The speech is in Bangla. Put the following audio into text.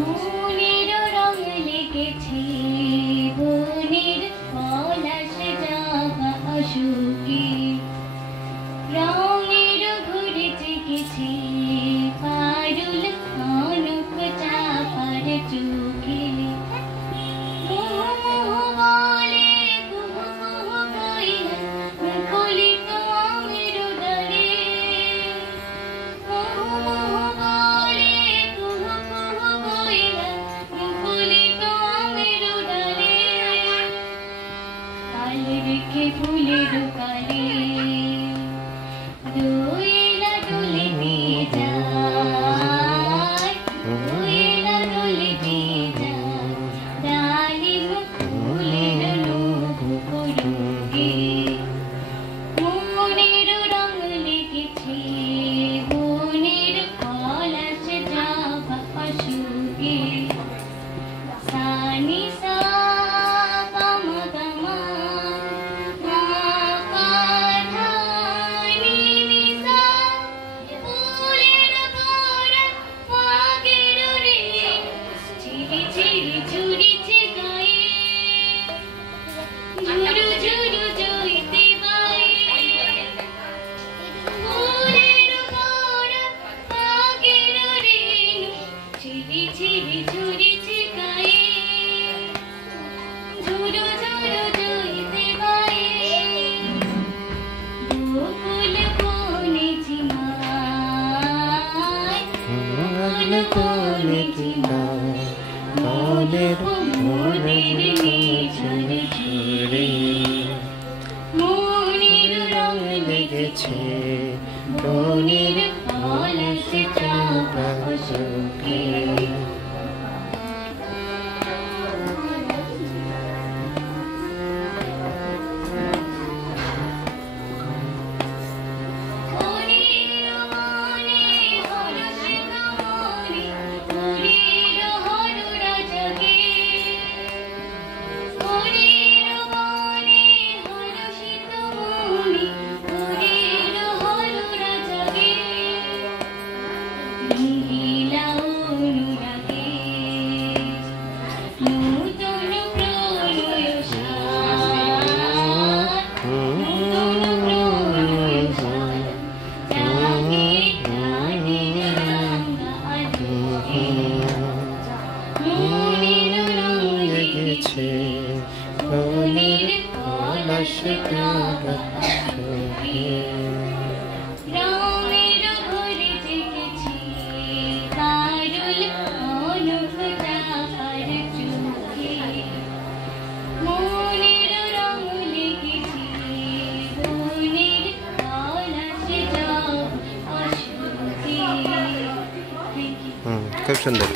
মনের রং লেগেছে বনের পলাশ জাগা অশোকে, রঙের ঘুরে জেগেছে পারুল কনক চাপার চোখে। ফুলের কালে দোয়েলা দোলে দিয়ে যায়, দোয়েলা দোলে দিয়ে যায়, ডালিম ফুলের লোভ করুকে। মনের রং লেগেছে বনের পলাশ জাগা অশোকে। সানি সা মনের রং লেগেছে বনের পলাশ জাগা অশোকে। বনের পলাশ জাগা অশোকে, রঙের ঘুরে জেগেছে পারুল কনক চাপার চোখে। মনের রং লেগেছে বনের পলাশ জাগা অশোকে। খুব সুন্দর।